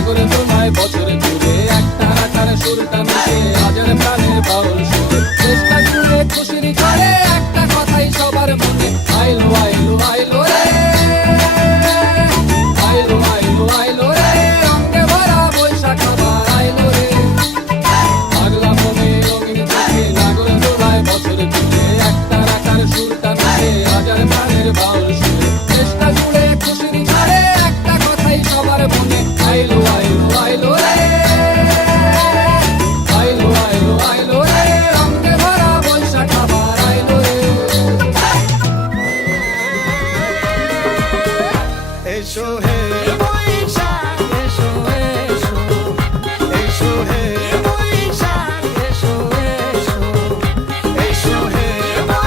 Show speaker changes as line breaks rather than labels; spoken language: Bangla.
সাগরে তোমায় বছরে ঘুরে একটা রাখার সুরটা মিশে। হাজার প্রাণের বাউল
show hey